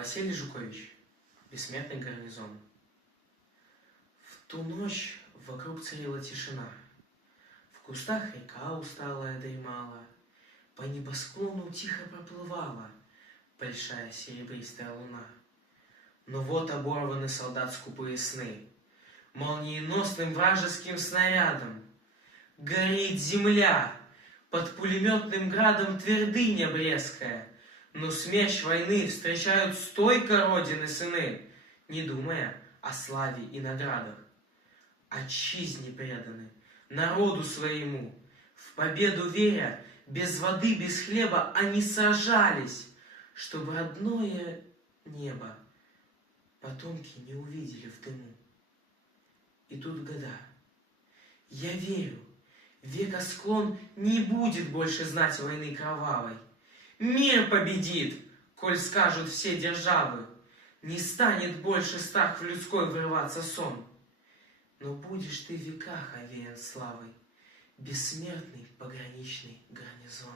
Василий Жукович. Бессмертный гарнизон. В ту ночь вокруг царила тишина. В кустах река усталая дремала, по небосклону тихо проплывала большая серебристая луна. Но вот оборваны солдат скупые сны молниеносным вражеским снарядом. Горит земля, под пулеметным градом твердыня брестская, но смерч войны встречают стойко родины сыны, не думая о славе и наградах. Отчизне преданы, народу своему, в победу веря, без воды, без хлеба они сражались, чтобы родное небо потомки не увидели в дыму. И тут года. Я верю, века склон не будет больше знать войны кровавой. Мир победит, коль скажут все державы. Не станет больше страх в людской врываться сон. Но будешь ты в веках овеян славой, бессмертный пограничный гарнизон.